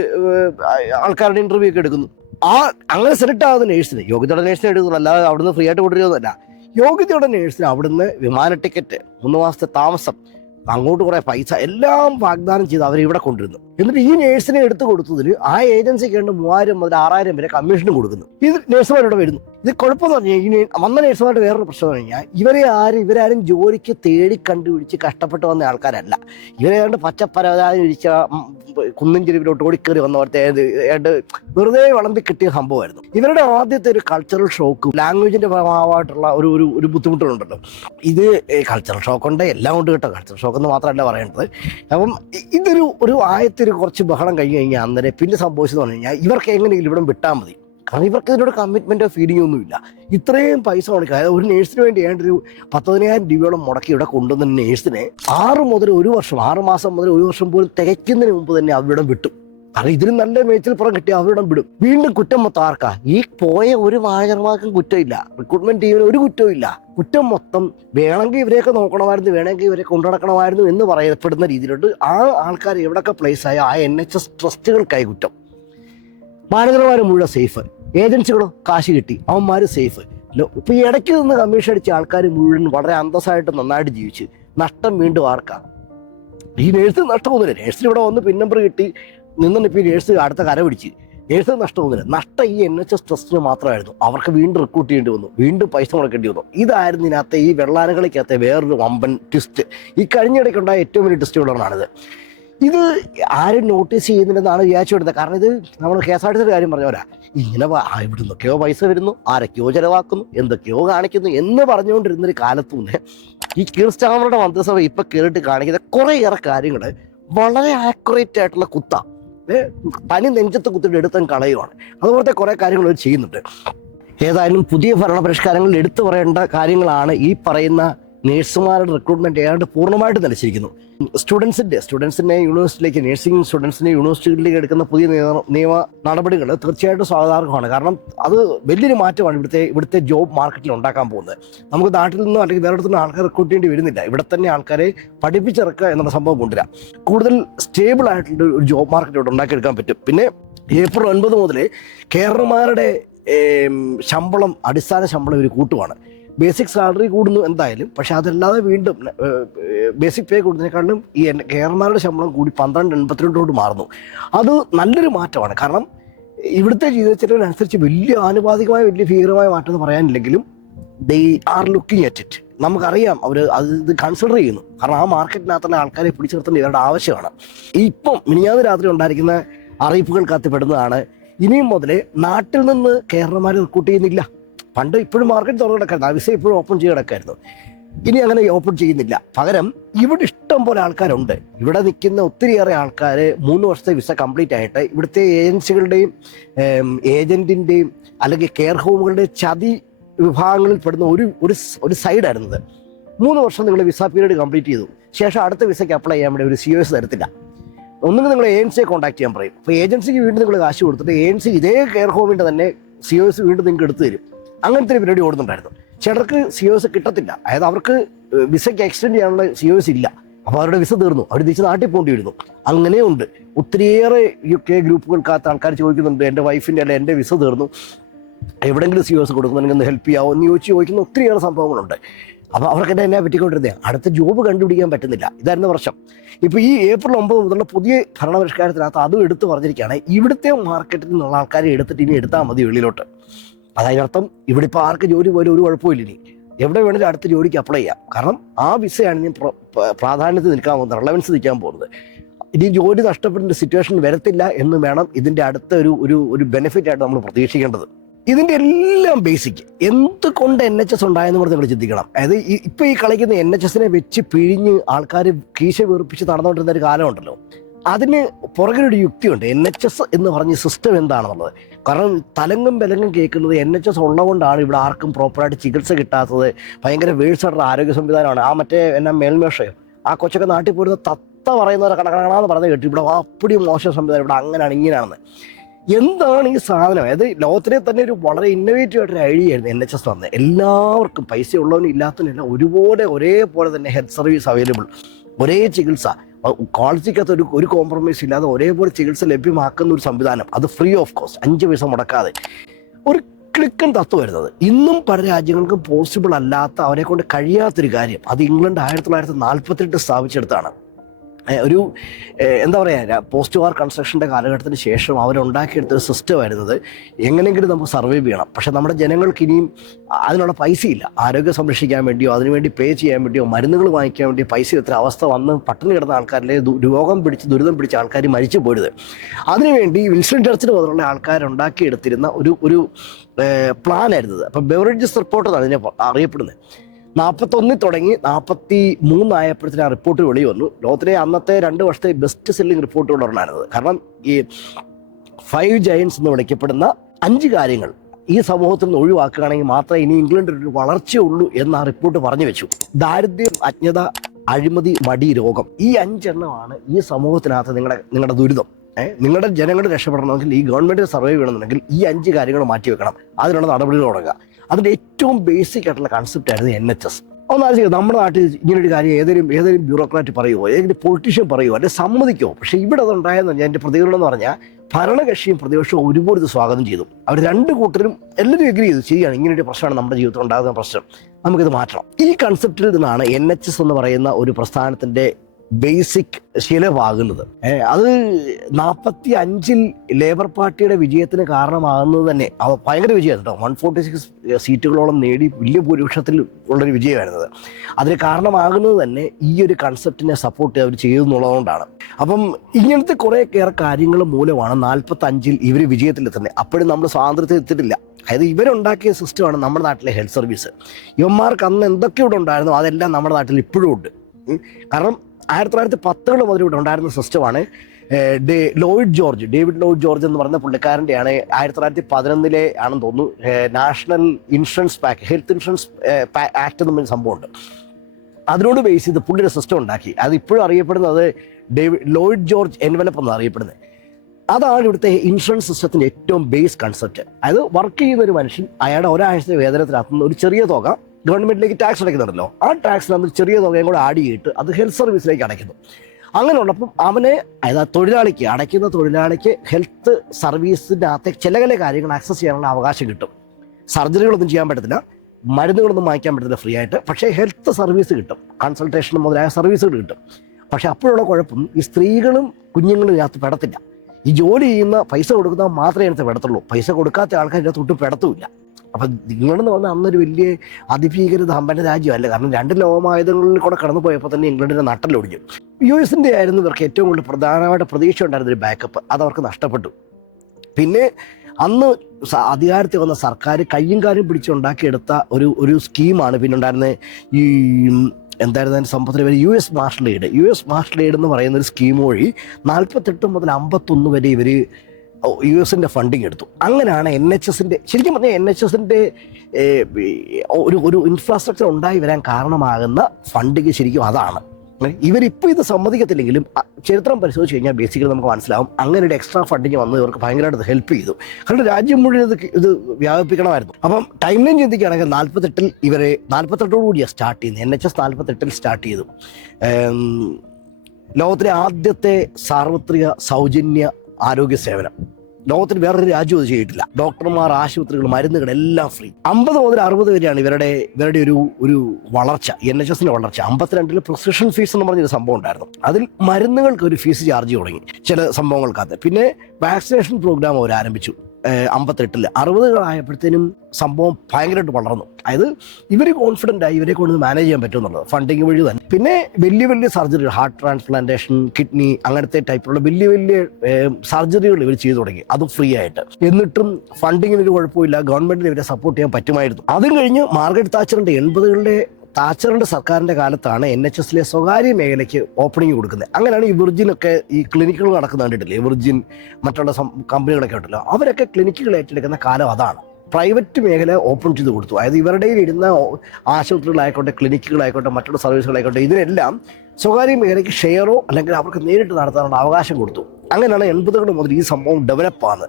ആൾക്കാരുടെ ഇന്റർവ്യൂ ഒക്കെ എടുക്കുന്നു. ആ അങ്ങനെ സെലക്ട് ആവുന്ന നേഴ്സിന് യോഗ്യതയുടെ നേഴ്സിനെ എടുക്കുന്നു. അല്ലാതെ അവിടുന്ന് ഫ്രീ ആയിട്ട് കൊണ്ടുവരുന്നതല്ല. യോഗ്യതയുടെ നേഴ്സിന് അവിടുന്ന് വിമാന ടിക്കറ്റ് മൂന്ന് മാസത്തെ താമസം അങ്ങോട്ട് കുറെ പൈസ എല്ലാം വാഗ്ദാനം ചെയ്ത് അവരെ ഇവിടെ കൊണ്ടുവരുന്നു. എന്നിട്ട് ഈ നേഴ്സിനെ എടുത്തു കൊടുത്തതിൽ ആ ഏജൻസിക്ക് വേണ്ട മൂവായിരം മുതൽ ആറായിരം വരെ കമ്മീഷനും കൊടുക്കുന്നു. ഇത് നേഴ്സുമാർ ഇവിടെ വരുന്നു. ഇത് കുഴപ്പമെന്ന് പറഞ്ഞാൽ ഇനി വന്ന നേഴ്സുമായിട്ട് വേറൊരു പ്രശ്നം എന്ന് കഴിഞ്ഞാൽ ഇവരെ ആരും ഇവരാരും ജോലിക്ക് തേടി കണ്ടുപിടിച്ച് കഷ്ടപ്പെട്ട് വന്ന ആൾക്കാരല്ല. ഇവരെ കണ്ട് പച്ചപ്പരവതാതി ഇടിച്ച കുന്നും ചെരുവിലോട്ട് ഓടിക്കേറി വന്ന ഏത് ഏതാണ്ട് വെറുതെ വിളമ്പി കിട്ടിയ സംഭവമായിരുന്നു. ഇവരുടെ ആദ്യത്തെ ഒരു കൾച്ചറൽ ഷോക്കും ലാംഗ്വേജിന്റെ ഭാഗമായിട്ടുള്ള ഒരു ഒരു ഒരു ബുദ്ധിമുട്ടുകളുണ്ടല്ലോ. ഇത് കൾച്ചറൽ ഷോക്കുണ്ട് എല്ലാം കൊണ്ട് കേട്ടോ. കൾച്ചറൽ ഷോക്ക് എന്ന് മാത്രമല്ല പറയേണ്ടത്. അപ്പം ഇതൊരു ഒരു ആയത്തിൽ കുറച്ച് ബഹളം കഴിഞ്ഞ് കഴിഞ്ഞാൽ അന്നേരം പിന്നെ സംഭവിച്ചതെന്ന് പറഞ്ഞു കഴിഞ്ഞാൽ ഇവർക്ക് എങ്ങനെയെങ്കിലും ഇവിടെ വിട്ടാൽ മതി. കാരണം ഇവർക്ക് ഇതിനോട് കമ്മിറ്റ്മെന്റോ ഫീലിംഗോ ഒന്നുമില്ല. ഇത്രയും പൈസ മുടക്കുക അതായത് ഒരു നേഴ്സിന് വേണ്ടി ഏതൊരു പത്തതിനായിരം രൂപയോളം മുടക്കി ഇവിടെ കൊണ്ടുവന്ന നേഴ്സിനെ ആറ് മുതൽ ഒരു വർഷം ആറ് മാസം മുതൽ ഒരു വർഷം പോലും തികയ്ക്കുന്നതിന് മുമ്പ് തന്നെ അവിടെ വിട്ടു. കാരണം ഇതിന് നല്ല മേച്ചിൽ പുറം കിട്ടി അവരുടെ വിടും. വീണ്ടും കുറ്റം മൊത്തം ആർക്കാ? ഈ പോയ ഒരു മാനേജർമാർക്കും കുറ്റമില്ല. റിക്രൂട്ട്മെന്റ് ടീമിന് ഒരു കുറ്റവും ഇല്ല. കുറ്റം മൊത്തം വേണമെങ്കിൽ ഇവരെയൊക്കെ നോക്കണമായിരുന്നു വേണമെങ്കിൽ ഇവരെ കൊണ്ടുനടക്കണമായിരുന്നു എന്ന് പറയപ്പെടുന്ന രീതിയിലോട്ട് ആ ആൾക്കാർ എവിടെയൊക്കെ പ്ലേസ് ആയ ആ എൻ എച്ച് എസ് ട്രസ്റ്റുകൾക്കായി കുറ്റം. മാനേജർമാർ മുഴുവൻ സേഫ്. ഏജൻസികളോ കാശ് കിട്ടി. അവന്മാർ സേഫ്. ഇപ്പൊ ഈ ഇടയ്ക്ക് നിന്ന് കമ്മീഷൻ അടിച്ച ആൾക്കാർ മുഴുവൻ വളരെ അന്തസ്സായിട്ട് നന്നായിട്ട് ജീവിച്ച്. നഷ്ടം വീണ്ടും ആർക്കാ? ഈ നേഴ്സ് നഷ്ടമൊന്നുമില്ല. നേഴ്സിന് ഇവിടെ വന്ന് പിൻ നമ്പർ കിട്ടി. നിന്നിട്ട് ഇപ്പൊ ഈ നേഴ്സ് അടുത്ത കര പിടിച്ച്. നേഴ്സ് നഷ്ടമൊന്നുമില്ല. നഷ്ടം ഈ എൻ എച്ച് എസ് ട്രസ്റ്റിന് മാത്രമായിരുന്നു. അവർക്ക് വീണ്ടും റിക്രൂട്ട് ചെയ്യേണ്ടി വന്നു. വീണ്ടും പൈസ മുടക്കേണ്ടി വന്നു. ഇതായിരുന്നു ഇതിനകത്തെ ഈ വെള്ളാനകളിക്കകത്തെ വേറൊരു വമ്പൻ ട്വിസ്റ്റ് ഈ കഴിഞ്ഞിടയ്ക്കുണ്ടായ ഏറ്റവും വലിയ ട്വിസ്റ്റുകളാണിത് ഇത് ആരും നോട്ടീസ് ചെയ്യുന്നില്ലെന്നാണ് വിചാരിച്ചു വരുന്നത് കാരണം ഇത് നമ്മൾ കെ എസ് ആർ ടി സിയുടെ കാര്യം പറഞ്ഞ പോരാ ഇങ്ങനെ ഇവിടെ നിന്നൊക്കെയോ പൈസ വരുന്നു ആരൊക്കെയോ ചിലവാക്കുന്നു എന്തൊക്കെയോ കാണിക്കുന്നു എന്ന് പറഞ്ഞുകൊണ്ടിരുന്നൊരു കാലത്തു നിന്ന് ഈ കീർസ്റ്റാമറുടെ മന്ത്രിസഭ ഇപ്പൊ കേറിട്ട് കാണിക്കുന്ന കുറേയേറെ കാര്യങ്ങൾ വളരെ ആക്യുറേറ്റ് ആയിട്ടുള്ള കുത്ത പനി നെഞ്ചത്ത് കുത്തിട്ട് എടുത്തും കളയുവാണ്. അതുപോലത്തെ കുറെ കാര്യങ്ങൾ ചെയ്യുന്നുണ്ട്. ഏതായാലും പുതിയ ഭരണ പരിഷ്കാരങ്ങളിൽ എടുത്തു പറയേണ്ട കാര്യങ്ങളാണ് ഈ പറയുന്ന നേഴ്സുമാരുടെ റിക്രൂട്ട്മെന്റ് ഏതാണ്ട് പൂർണമായിട്ട് നിലച്ചിരിക്കുന്നു സ്റ്റുഡൻസിന്റെ സ്റ്റുഡൻസിനെ യൂണിവേഴ്സിറ്റിയിലേക്ക് നഴ്സിംഗ് സ്റ്റുഡൻസിനെ യൂണിവേഴ്സിറ്റിയിലേക്ക് എടുക്കുന്ന പുതിയ നിയമ നടപടികൾ തീർച്ചയായിട്ടും സ്വാഗതാർഹമാണ്. കാരണം അത് വലിയൊരു മാറ്റമാണ് ഇവിടുത്തെ ഇവിടുത്തെ ജോബ് മാർക്കറ്റിൽ ഉണ്ടാക്കാൻ പോകുന്നത്. നമുക്ക് നാട്ടിൽ നിന്നോ അല്ലെങ്കിൽ വേറെ ഇടത്തുനിന്ന് ആൾക്കാർ റിക്രൂട്ട് ചെയ്യേണ്ടി വരുന്നില്ല. ഇവിടെ തന്നെ ആൾക്കാരെ പഠിപ്പിച്ചിറക്കുക എന്നുള്ള സംഭവം കൊണ്ടുവരാം. കൂടുതൽ സ്റ്റേബിൾ ആയിട്ടുള്ള ഒരു ജോബ് മാർക്കറ്റ് ഇവിടെ ഉണ്ടാക്കിയെടുക്കാൻ പറ്റും. പിന്നെ ഏപ്രിൽ ഒൻപത് മുതൽ കേരളമാരുടെ ശമ്പളം അടിസ്ഥാന ശമ്പളം ഒരു കൂട്ടുവാണ്. ബേസിക് സാലറി കൂടുന്നു എന്തായാലും പക്ഷെ അതല്ലാതെ വീണ്ടും ബേസിക് പേ കൂടുന്നതിനേക്കാളും ഈ കേരളമാരുടെ ശമ്പളം കൂടി പന്ത്രണ്ട് എൺപത്തിരണ്ടോട് മാറുന്നു. അത് നല്ലൊരു മാറ്റമാണ്. കാരണം ഇവിടുത്തെ ജീവിതത്തിനനുസരിച്ച് വലിയ ആനുപാതികമായ വലിയ ഭീകരമായ മാറ്റം എന്ന് പറയാനില്ലെങ്കിലും they are looking at it നമുക്കറിയാം അവർ അത് ഇത് കൺസിഡർ ചെയ്യുന്നു. കാരണം ആ മാർക്കറ്റിനകത്തുള്ള ആൾക്കാരെ പിടിച്ചു നിർത്തേണ്ട ഇവരുടെ ആവശ്യമാണ്. ഇപ്പം മിനിഞ്ഞാന്ന് രാത്രി ഉണ്ടായിരിക്കുന്ന അറിയിപ്പുകൾ കത്തിപ്പെടുന്നതാണ്. ഇനിയും മുതലേ നാട്ടിൽ നിന്ന് കേരളമാരെ റിക്രൂട്ട് ചെയ്യുന്നില്ല. പണ്ട് ഇപ്പോഴും മാർക്കറ്റ് തുറന്നു കിടക്കായിരുന്നു. ആ വിസ ഇപ്പോഴും ഓപ്പൺ ചെയ്ത് കിടക്കായിരുന്നു. ഇനി അങ്ങനെ ഓപ്പൺ ചെയ്യുന്നില്ല. പകരം ഇവിടെ ഇഷ്ടം പോലെ ആൾക്കാരുണ്ട്. ഇവിടെ നിൽക്കുന്ന ഒത്തിരിയേറെ ആൾക്കാർ മൂന്ന് വർഷത്തെ വിസ കംപ്ലീറ്റ് ആയിട്ട് ഇവിടുത്തെ ഏജൻസികളുടെയും ഏജന്റിന്റെയും അല്ലെങ്കിൽ കെയർ ഹോമുകളുടെയും ചതി വിഭാഗങ്ങളിൽ പെടുന്ന ഒരു ഒരു സൈഡായിരുന്നത് മൂന്ന് വർഷം നിങ്ങൾ വിസ പീരീഡ് കംപ്ലീറ്റ് ചെയ്തു. ശേഷം അടുത്ത വിസയ്ക്ക് അപ്ലൈ ചെയ്യാൻ വേണ്ടി ഒരു സി എസ് തരത്തില്ല. ഒന്നുകിൽ നിങ്ങൾ ഏജൻസിയെ കോൺടാക്ട് ചെയ്യാൻ പറയും. അപ്പോൾ ഏജൻസിക്ക് വീണ്ടും നിങ്ങൾ കാശ് കൊടുത്തിട്ട് ഏജൻസി ഇതേ കെയർ ഹോമിന്റെ തന്നെ സി ഒ എസ് വീണ്ടും നിങ്ങൾക്ക് എടുത്തു തരും. അങ്ങനത്തെ ഒരു പരിപാടി ഓടുന്നുണ്ടായിരുന്നു. ചിലർക്ക് സി ഒ എസ് കിട്ടത്തില്ല. അതായത് അവർക്ക് വിസയ്ക്ക് എക്സ്റ്റെൻഡ് ചെയ്യാനുള്ള സി ഒ എസ് ഇല്ല. അപ്പോൾ അവരുടെ വിസ തീർന്നു. അവർ തിരിച്ച് നാട്ടിൽ പോകേണ്ടി വരുന്നു അങ്ങനെയുണ്ട് ഒത്തിരിയേറെ യു കെ ഗ്രൂപ്പുകൾക്കകത്ത് ആൾക്കാർ ചോദിക്കുന്നുണ്ട് എന്റെ വൈഫിന്റെ അല്ല എന്റെ വിസ തീർന്നു. എവിടെയെങ്കിലും സി എസ് കൊടുക്കുന്നുണ്ടെങ്കിൽ ഒന്ന് ഹെൽപ്പ് ചെയ്യാമോ എന്ന് ചോദിച്ച് ചോദിക്കുന്ന ഒത്തിരിയേറെ സംഭവങ്ങളുണ്ട്. അപ്പോൾ അവർക്ക് എന്നെ എന്നെ പറ്റിക്കൊണ്ടിരുന്നത് അടുത്ത ജോബ് കണ്ടുപിടിക്കാൻ പറ്റുന്നില്ല. ഇതായിരുന്നു വർഷം. ഇപ്പോൾ ഈ ഏപ്രിൽ ഒമ്പത് മുതലുള്ള പുതിയ ഭരണപരിഷ്കാരത്തിനകത്ത് അതും എടുത്ത് പറഞ്ഞിരിക്കുകയാണ്. ഇവിടുത്തെ മാർക്കറ്റിൽ നിന്നുള്ള ആൾക്കാരെ എടുത്തിട്ട് ഇനി എടുത്താൽ മതി വെളിയിലോട്ട്. അതായതിനർത്ഥം ഇവിടെ ഇപ്പോൾ ആർക്ക് ജോലി പോലും ഒരു കുഴപ്പമില്ല ഇനി. എവിടെ വേണമെങ്കിലും അടുത്ത ജോലിക്ക് അപ്ലൈ ചെയ്യാം. കാരണം ആ വിസയാണ് ഇനി പ്ര- പ്ര- പ്രാധാന്യത്തിൽ നിൽക്കാൻ പോകുന്നത് റിലവൻസ് നിൽക്കാൻ പോകുന്നത്. ഇനി ജോലി നഷ്ടപ്പെടുന്ന സിറ്റുവേഷൻ വരത്തില്ല എന്ന് വേണം ഇതിന്റെ അടുത്ത ഒരു ഒരു ഒരു ബെനിഫിറ്റ് ആയിട്ട് നമ്മൾ പ്രതീക്ഷിക്കേണ്ടത്. ഇതിന്റെ എല്ലാം ബേസിക് എന്തുകൊണ്ട് എൻ എച്ച് എസ് ഉണ്ടായെന്ന് കൂടെ നിങ്ങൾ ചിന്തിക്കണം. അതായത് ഇപ്പോൾ ഈ കളിക്കുന്ന എൻ എച്ച് എസിനെ വെച്ച് പിഴിഞ്ഞ് ആൾക്കാർ കീശ വീർപ്പിച്ച് നടന്നുകൊണ്ടിരുന്ന ഒരു കാലമുണ്ടല്ലോ അതിന് പുറകിലൊരു യുക്തിയുണ്ട്. എൻ എച്ച് എസ് എന്ന് പറഞ്ഞ സിസ്റ്റം എന്താണെന്നുള്ളത്. കാരണം തലങ്ങും വിലങ്ങും കേൾക്കുന്നത് എൻ എച്ച് എസ് ഉള്ളതുകൊണ്ടാണ് ഇവിടെ ആർക്കും പ്രോപ്പറായിട്ട് ചികിത്സ കിട്ടാത്തത്. ഭയങ്കര വേഴ്സായിട്ടുള്ള ആരോഗ്യ സംവിധാനമാണ്. ആ മറ്റേ എന്നാ മേൽമേഷയോ ആ കൊച്ചൊക്കെ നാട്ടിൽ പോരുന്ന തത്ത പറയുന്നവരെ കണക്കണക്കാന്ന് പറഞ്ഞ് കേട്ടു. ഇവിടെ അപ്പടി മോശം സംവിധാനം. ഇവിടെ അങ്ങനെയാണ് ഇങ്ങനെയാണെന്ന്. എന്താണ് ഈ സാധനം? അതായത് ലോകത്തിലെ തന്നെ ഒരു വളരെ ഇന്നോവേറ്റീവ് ആയിട്ടൊരു ഐഡിയ ആയിരുന്നു എൻ എച്ച് എസ് വന്നത് എല്ലാവർക്കും പൈസ ഉള്ളവനും ഇല്ലാത്തവനും എല്ലാം ഒരുപോലെ ഒരേപോലെ തന്നെ ഹെൽത്ത് സർവീസ് അവൈലബിൾ ഒരേ ചികിത്സ. ക്വാളിറ്റിക്കകത്ത് ഒരു ഒരു കോംപ്രമൈസ് ഇല്ലാതെ ഒരേപോലെ ചികിത്സ ലഭ്യമാക്കുന്ന ഒരു സംവിധാനം. അത് ഫ്രീ ഓഫ് കോസ്റ്റ് അഞ്ച് പൈസ മുടക്കാതെ. ഒരു ക്ലിക്കൻ തത്വം വരുന്നത്. ഇന്നും പല രാജ്യങ്ങൾക്കും പോസിബിൾ അല്ലാത്ത അവരെ കൊണ്ട് കഴിയാത്തൊരു കാര്യം. അത് ഇംഗ്ലണ്ട് ആയിരത്തി തൊള്ളായിരത്തി നാൽപ്പത്തിരണ്ട് സ്ഥാപിച്ചെടുത്താണ് ഒരു എന്താ പറയുക പോസ്റ്റ് വാർ കൺസ്ട്രക്ഷന്റെ കാലഘട്ടത്തിന് ശേഷം അവരുണ്ടാക്കിയെടുത്തൊരു സിസ്റ്റം ആയിരുന്നത് എങ്ങനെയെങ്കിലും നമുക്ക് സർവൈവ് ചെയ്യണം. പക്ഷേ നമ്മുടെ ജനങ്ങൾക്ക് ഇനിയും അതിനുള്ള പൈസയില്ല. ആരോഗ്യം സംരക്ഷിക്കാൻ വേണ്ടിയോ അതിനുവേണ്ടി പേ ചെയ്യാൻ വേണ്ടിയോ മരുന്നുകൾ വാങ്ങിക്കാൻ വേണ്ടിയോ പൈസ എത്ര അവസ്ഥ വന്ന് പട്ടിണി കിടന്ന ആൾക്കാരിലെ രോഗം പിടിച്ച് ദുരിതം പിടിച്ച ആൾക്കാർ മരിച്ചു പോരുത് അതിനുവേണ്ടി വിൻസ്റ്റൺ ചർച്ചിന് പോലുള്ള ആൾക്കാരുണ്ടാക്കിയെടുത്തിരുന്ന ഒരു ഒരു പ്ലാനായിരുന്നത് അപ്പം ബെവറേജസ് റിപ്പോർട്ട് എന്നാണ് ഇതിനെ അറിയപ്പെടുന്നത്. നാൽപ്പത്തൊന്നിൽ തുടങ്ങി നാൽപ്പത്തി മൂന്നായപ്പോഴത്തേന് ആ റിപ്പോർട്ട് വെളി വന്നു. ലോകത്തിലെ അന്നത്തെ രണ്ട് വർഷത്തെ ബെസ്റ്റ് സെല്ലിംഗ് റിപ്പോർട്ടുകൾ ഒരെണ്ണമായിരുന്നത് കാരണം ഈ ഫൈവ് ജയൻസ് എന്ന് വിളിക്കപ്പെടുന്ന അഞ്ച് കാര്യങ്ങൾ ഈ സമൂഹത്തിൽ നിന്ന് ഒഴിവാക്കുകയാണെങ്കിൽ മാത്രമേ ഇനി ഇംഗ്ലണ്ടിൽ ഒരു വളർച്ചയുള്ളൂ എന്ന് ആ റിപ്പോർട്ട് പറഞ്ഞു വെച്ചു. ദാരിദ്ര്യം അജ്ഞത അഴിമതി മടി രോഗം ഈ അഞ്ചെണ്ണമാണ് ഈ സമൂഹത്തിനകത്ത് നിങ്ങളുടെ നിങ്ങളുടെ ദുരിതം. ഏഹ് നിങ്ങളുടെ ജനങ്ങൾ രക്ഷപ്പെടണമെങ്കിൽ ഈ ഗവൺമെന്റ് സർവൈവ് ചെയ്യണമെന്നുണ്ടെങ്കിൽ ഈ അഞ്ച് കാര്യങ്ങൾ മാറ്റി വെക്കണം. അതിനുള്ള നടപടികൾ തുടങ്ങുക. അതിന്റെ ഏറ്റവും ബേസിക് ആയിട്ടുള്ള കൺസെപ്റ്റ് ആയിരുന്നു എൻ എച്ച് എസ് ഒന്നാലോചിക്കുക നമ്മുടെ നാട്ടിൽ ഇങ്ങനൊരു കാര്യം ഏതെങ്കിലും ഏതെങ്കിലും ബ്യൂറോക്രാറ്റ് പറയുമോ ഏതെങ്കിലും പൊളിറ്റീഷ്യൻ പറയുമോ അല്ലെങ്കിൽ സമ്മതിക്കുമോ പക്ഷേ ഇവിടെ അത് ഉണ്ടായെന്ന് ഞാൻ എന്റെ പ്രതികരണം എന്ന് പറഞ്ഞാൽ ഭരണകക്ഷിയും പ്രതിപക്ഷവും ഒരുപോലെ ഇത് സ്വാഗതം ചെയ്തു. അവർ രണ്ട് കൂട്ടരും എല്ലാവരും എഗ്രി ചെയ്തു. ശരിയാണ് ഇങ്ങനൊരു പ്രശ്നമാണ് നമ്മുടെ ജീവിതത്തിൽ ഉണ്ടാകുന്ന പ്രശ്നം. നമുക്കിത് മാറ്റണം. ഈ കൺസെപ്റ്റിൽ നിന്നാണ് എൻ എച്ച് എസ് എന്ന് പറയുന്ന ഒരു പ്രസ്ഥാനത്തിന്റെ ബേസിക് ശിലമാകുന്നത് ഏ, അത് നാൽപ്പത്തി അഞ്ചിൽ ലേബർ പാർട്ടിയുടെ വിജയത്തിന് കാരണമാകുന്നത് തന്നെ. അവ ഭയങ്കര വിജയമാണ് കേട്ടോ. വൺ ഫോർട്ടി സിക്സ് സീറ്റുകളോളം നേടി വലിയ ഭൂരിപക്ഷത്തിൽ ഉള്ളൊരു വിജയമായിരുന്നത്. അതിന് കാരണമാകുന്നത് തന്നെ ഈ ഒരു കൺസെപ്റ്റിനെ സപ്പോർട്ട് അവർ ചെയ്തു എന്നുള്ളതുകൊണ്ടാണ്. അപ്പം ഇങ്ങനത്തെ കുറേ ഏറെ കാര്യങ്ങൾ മൂലമാണ് നാൽപ്പത്തി അഞ്ചിൽ ഇവർ വിജയത്തിലെത്തുന്നത്. അപ്പോഴും നമ്മൾ സ്വാതന്ത്ര്യത്തിൽ എത്തിയിട്ടില്ല. അതായത് ഇവരുണ്ടാക്കിയ സിസ്റ്റമാണ് നമ്മുടെ നാട്ടിലെ ഹെൽത്ത് സർവീസ് ഇവന്മാർക്ക് അന്ന് എന്തൊക്കെ ഇവിടെ ഉണ്ടായിരുന്നു അതെല്ലാം നമ്മുടെ നാട്ടിൽ ഇപ്പോഴും ഉണ്ട്. കാരണം ആയിരത്തി തൊള്ളായിരത്തി പത്തുകൾ മുതൽ ഇവിടെ ഉണ്ടായിരുന്ന സിസ്റ്റമാണ് day- Lloyd George David Lloyd George എന്ന് പറയുന്ന പുള്ളിക്കാരന്റെയാണ് ആയിരത്തി തൊള്ളായിരത്തി പതിനൊന്നിലെ ആണെന്ന് തോന്നുന്നു. നാഷണൽ ഇൻഷുറൻസ് പാക്ക് ഹെൽത്ത് ഇൻഷുറൻസ് ആക്ട് എന്ന് പറഞ്ഞ സംഭവമുണ്ട്. അതിനോട് ബേസ് ചെയ്ത് പുള്ളിയുടെ സിസ്റ്റം ഉണ്ടാക്കി. അത് ഇപ്പോഴും അറിയപ്പെടുന്നത് ഡേവിഡ് ലോയിഡ് ജോർജ് എൻവലപ്പ് എന്ന് അറിയപ്പെടുന്നത്. അതാണ് ഇവിടുത്തെ ഇൻഷുറൻസ് സിസ്റ്റത്തിന്റെ ഏറ്റവും ബേസ് കൺസെപ്റ്റ് അതായത് വർക്ക് ചെയ്യുന്ന ഒരു മനുഷ്യൻ അയാളുടെ ഒരാഴ്ചത്തെ വേതനത്തിനകത്തുനിന്ന് ഒരു ചെറിയ തുക ഗവൺമെന്റിലേക്ക് ടാക്സ് അടയ്ക്കുന്നുണ്ടല്ലോ. ആ ടാക്സിനകത്ത് ചെറിയ തുകയും കൂടെ ആഡ് ചെയ്തിട്ട് അത് ഹെൽത്ത് സർവീസിലേക്ക് അടയ്ക്കുന്നു. അങ്ങനെ ഉള്ളപ്പം അവനെ അതായത് തൊഴിലാളിക്ക് അടയ്ക്കുന്ന തൊഴിലാളിക്ക് ഹെൽത്ത് സർവീസിന്റെ അകത്തെ ചില ചില കാര്യങ്ങൾ ആക്സസ് ചെയ്യാനുള്ള അവകാശം കിട്ടും. സർജറികളൊന്നും ചെയ്യാൻ പറ്റത്തില്ല. മരുന്നുകളൊന്നും വാങ്ങിക്കാൻ പറ്റത്തില്ല ഫ്രീ ആയിട്ട്. പക്ഷേ ഹെൽത്ത് സർവീസ് കിട്ടും. കൺസൾട്ടേഷൻ മുതലായ സർവീസുകൾ കിട്ടും. പക്ഷേ അപ്പോഴുള്ള കുഴപ്പം ഈ സ്ത്രീകളും കുഞ്ഞുങ്ങളും ഇതിനകത്ത് പെടത്തില്ല. ഈ ജോലി ചെയ്യുന്ന പൈസ കൊടുക്കുന്ന മാത്രമേ ഇതിനകത്ത് പെടത്തുള്ളൂ. പൈസ കൊടുക്കാത്ത ആൾക്കാർ ഇതിനകത്ത് ഒട്ടും പെടത്തുമില്ല. അപ്പം ഇംഗ്ലണ്ട് പറഞ്ഞാൽ അന്നൊരു വലിയ അതിഭീകര ദമ്പന രാജ്യമല്ല. കാരണം രണ്ട് ലോകമായുധങ്ങളിൽ കൂടെ കടന്നു പോയപ്പോൾ തന്നെ ഇംഗ്ലണ്ടിന്റെ നട്ടലൊടിഞ്ഞു യു എസിന്റെ ആയിരുന്നു ഇവർക്ക് ഏറ്റവും കൂടുതൽ പ്രധാനമായിട്ട് പ്രതീക്ഷ ഉണ്ടായിരുന്നൊരു ബാക്കപ്പ് അത് അവർക്ക് നഷ്ടപ്പെട്ടു. പിന്നെ അന്ന് അധികാരത്തിൽ വന്ന സർക്കാർ കയ്യും കാലും പിടിച്ചുണ്ടാക്കിയെടുത്ത ഒരു ഒരു സ്കീമാണ് പിന്നെ ഉണ്ടായിരുന്നത് ഈ എന്തായിരുന്നു അതിന്റെ സംഭവത്തിന് പേര്? U S Marshall aid U S Marshall aid എന്ന് പറയുന്ന ഒരു സ്കീം വഴി നാൽപ്പത്തെട്ട് മുതൽ അമ്പത്തൊന്ന് വരെ ഇവർ യു എസിന്റെ ഫണ്ടിങ് എടുത്തു. അങ്ങനെയാണ് എൻ എച്ച് എസിന്റെ ശരിക്കും പറഞ്ഞാൽ എൻ എച്ച് എസിന്റെ ഒരു ഒരു ഇൻഫ്രാസ്ട്രക്ചർ ഉണ്ടായി വരാൻ കാരണമാകുന്ന ഫണ്ടിങ് ശരിക്കും അതാണ്. ഇവരിപ്പോൾ ഇത് സമ്മതിക്കത്തില്ലെങ്കിലും ചരിത്രം പരിശോധിച്ച് കഴിഞ്ഞാൽ ബേസിക്കലി നമുക്ക് മനസ്സിലാവും. അങ്ങനെ ഒരു എക്സ്ട്രാ ഫണ്ടിങ് വന്ന് ഇവർക്ക് ഭയങ്കരമായിട്ട് ഹെൽപ്പ് ചെയ്തു. കാരണം രാജ്യം മുഴുവൻ ഇത് ഇത് വ്യാപിപ്പിക്കണമായിരുന്നു. അപ്പം ടൈം ലൈൻ ചിന്തിക്കുകയാണെങ്കിൽ നാൽപ്പത്തെട്ടിൽ ഇവരെ നാൽപ്പത്തെട്ടോടു കൂടിയാണ് സ്റ്റാർട്ട് ചെയ്യുന്നത്. എൻ എച്ച് എസ് നാൽപ്പത്തെട്ടിൽ സ്റ്റാർട്ട് ചെയ്തു. ലോകത്തിലെ ആദ്യത്തെ സാർവത്രിക സൗജന്യ ആരോഗ്യ സേവനം. ലോകത്തിൽ വേറൊരു രാജ്യം അത് ചെയ്തിട്ടില്ല. ഡോക്ടർമാർ ആശുപത്രികൾ മരുന്നുകൾ എല്ലാം ഫ്രീ അമ്പത് മുതൽ അറുപത് വരെയാണ് ഇവരുടെ ഇവരുടെ ഒരു ഒരു വളർച്ച എൻ എച്ച് എസിന്റെ വളർച്ച. അമ്പത്തിരണ്ടിൽ പ്രിസ്ക്രിപ്ഷൻ ഫീസ് എന്ന് പറഞ്ഞൊരു സംഭവം ഉണ്ടായിരുന്നു. അതിൽ മരുന്നുകൾക്ക് ഒരു ഫീസ് ചാർജ് തുടങ്ങി. ചില സംഭവങ്ങൾക്കകത്ത്. പിന്നെ വാക്സിനേഷൻ പ്രോഗ്രാം അവർ ആരംഭിച്ചു. അമ്പത്തെട്ടിൽ അറുപതുകളായപ്പോഴത്തേനും സംഭവം ഭയങ്കരമായിട്ട് വളർന്നു. അതായത് ഇവർ കോൺഫിഡന്റ് ആയി ഇവരെ കൊണ്ട് മാനേജ് ചെയ്യാൻ പറ്റും എന്നുള്ളത് ഫണ്ടിങ് വഴി തന്നെ. പിന്നെ വലിയ വലിയ സർജറി ഹാർട്ട് ട്രാൻസ്പ്ലാന്റേഷൻ കിഡ്നി അങ്ങനത്തെ ടൈപ്പിലുള്ള വലിയ വലിയ സർജറികൾ ഇവർ ചെയ്തു തുടങ്ങി. അത് ഫ്രീ ആയിട്ട്. എന്നിട്ടും ഫണ്ടിങ്ങിന് ഒരു കുഴപ്പമില്ല ഗവൺമെന്റിന് ഇവരെ സപ്പോർട്ട് ചെയ്യാൻ പറ്റുമായിരുന്നു. അതും കഴിഞ്ഞ് മാർഗരറ്റ് താച്ചറിന്റെ എൺപതുകളുടെ താച്ചറിന്റെ സർക്കാരിന്റെ കാലത്താണ് എൻ എച്ച് എസിലെ സ്വകാര്യ മേഖലയ്ക്ക് ഓപ്പണിംഗ് കൊടുക്കുന്നത്. അങ്ങനെയാണ് ഈ വിർജിനൊക്കെ ഈ ക്ലിനിക്കുകൾ നടക്കുന്ന കണ്ടിട്ടില്ലേ? വിർജിൻ മറ്റുള്ള കമ്പനികളൊക്കെ ഉണ്ടല്ലോ. അവരൊക്കെ ക്ലിനിക്കുകൾ ഏറ്റെടുക്കുന്ന കാലം അതാണ്. പ്രൈവറ്റ് മേഖല ഓപ്പൺ ചെയ്ത് കൊടുത്തു. അതായത് ഇവരുടെ ഇരുന്ന ആശുപത്രികളായിക്കോട്ടെ ക്ലിനിക്കുകളായിക്കോട്ടെ മറ്റുള്ള സർവീസുകളായിക്കോട്ടെ ഇതിനെല്ലാം സ്വകാര്യ മേഖലയ്ക്ക് ഷെയറോ അല്ലെങ്കിൽ അവർക്ക് നേരിട്ട് നടത്താനുള്ള അവകാശം കൊടുത്തു. അങ്ങനെയാണ് എൺപതുകൾ മുതൽ ഈ സംഭവം ഡെവലപ്പാണ്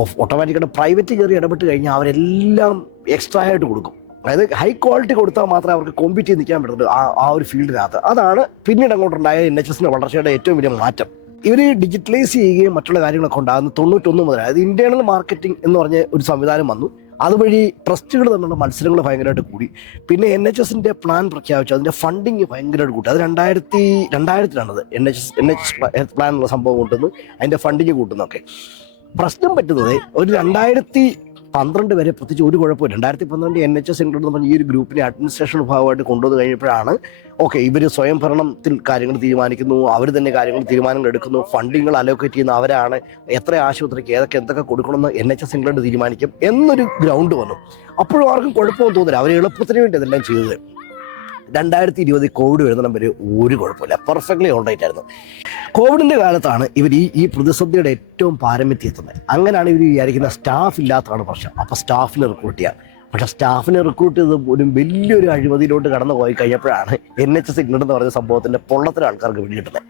ഓഫ് ഓട്ടോമാറ്റിക്കായിട്ട് പ്രൈവറ്റ് കയറി ഇടപെട്ട് കഴിഞ്ഞാൽ അവരെല്ലാം എക്സ്ട്രാ ആയിട്ട് കൊടുക്കും. അതായത് ഹൈ ക്വാളിറ്റി കൊടുത്താൽ മാത്രമേ അവർക്ക് കോമ്പീറ്റ് ചെയ്ത് നിൽക്കാൻ പറ്റുള്ളൂ ആ ആ ഒരു ഫീൽഡിനകത്ത് അതാണ് പിന്നീട് അങ്ങോട്ടുണ്ടായ എൻ എച്ച് എസിന്റെ വളർച്ചയുടെ ഏറ്റവും വലിയ മാറ്റം. ഇവർ ഡിജിറ്റലൈസ് ചെയ്യുകയും മറ്റുള്ള കാര്യങ്ങളൊക്കെ ഉണ്ടാകുന്ന തൊണ്ണൂറ്റൊന്ന് മുതൽ അതായത് ഇന്റേണൽ മാർക്കറ്റിംഗ് എന്ന് പറഞ്ഞ ഒരു സംവിധാനം വന്നു. അതുവഴി ട്രസ്റ്റുകൾ തമ്മിലുള്ള മത്സരങ്ങൾ ഭയങ്കരമായിട്ട് കൂടി. പിന്നെ എൻ എച്ച് എസിന്റെ പ്ലാൻ പ്രഖ്യാപിച്ചു. അതിന്റെ ഫണ്ടിങ് ഭയങ്കരമായിട്ട് കൂട്ടി. അത് രണ്ടായിരത്തി രണ്ടായിരത്തിലാണത്. N H S N H health plan എന്നുള്ള സംഭവം കൂട്ടുന്നു അതിന്റെ ഫണ്ടിങ് കൂട്ടുന്നൊക്കെ പ്രശ്നം പറ്റുന്നത് ഒരു രണ്ടായിരത്തി പന്ത്രണ്ട് വരെ പ്രത്യേകിച്ച് ഒരു കുഴപ്പമില്ല രണ്ടായിരത്തി പന്ത്രണ്ട് എൻ എച്ച് എസ് എന്ന് പറഞ്ഞ ഈ ഒരു ഗ്രൂപ്പിനെ അഡ്മിനിസ്ട്രേഷൻ ഭാഗമായിട്ട് കൊണ്ടുവന്ന് കഴിഞ്ഞപ്പോഴാണ് ഓക്കെ ഇവർ സ്വയം ഭരണത്തിൽ കാര്യങ്ങൾ തീരുമാനിക്കുന്നു അവർ തന്നെ കാര്യങ്ങൾ തീരുമാനങ്ങൾ എടുക്കുന്നു ഫണ്ടിങ്ങൾ അലോക്കേറ്റ് ചെയ്യുന്ന അവരാണ് എത്ര ആശുപത്രിക്ക് ഏതൊക്കെ എന്തൊക്കെ കൊടുക്കണമെന്ന് എൻ എച്ച് എസ് ഇംഗ്ലണ്ട് തീരുമാനിക്കും എന്നൊരു ഗ്രൗണ്ട് വന്നു. അപ്പോഴും ആർക്കും കുഴപ്പമൊന്നും തോന്നില്ല. അവർ എളുപ്പത്തിന് വേണ്ടി അതെല്ലാം ചെയ്തത്. രണ്ടായിരത്തി ഇരുപതിൽ കോവിഡ് വരുന്ന വരെ ഒരു കുഴപ്പമില്ല. പെർഫെക്റ്റ്ലി ഓൾറൈറ്റ് ആയിരുന്നു. കോവിഡിന്റെ കാലത്താണ് ഇവർ ഈ ഈ പ്രതിസന്ധിയുടെ ഏറ്റവും പാരമ്യത്തിൽ എത്തുന്നത്. അങ്ങനെയാണ് ഇവർ വിചാരിക്കുന്ന സ്റ്റാഫ് ഇല്ലാത്തതാണ് പ്രശ്നം. അപ്പോൾ സ്റ്റാഫിനെ റിക്രൂട്ട് ചെയ്യാം. പക്ഷേ സ്റ്റാഫിനെ റിക്രൂട്ട് ചെയ്ത് ഒരു വലിയൊരു അഴിമതിയിലോട്ട് കടന്നു പോയി കഴിഞ്ഞപ്പോഴാണ് എൻ എച്ച് എസ് ഇംഗ്ലണ്ട് എന്ന് പറയുന്ന സംഭവത്തിന്റെ പൊള്ളത്തിന് ആൾക്കാർക്ക് പിടികിട്ടുന്നത്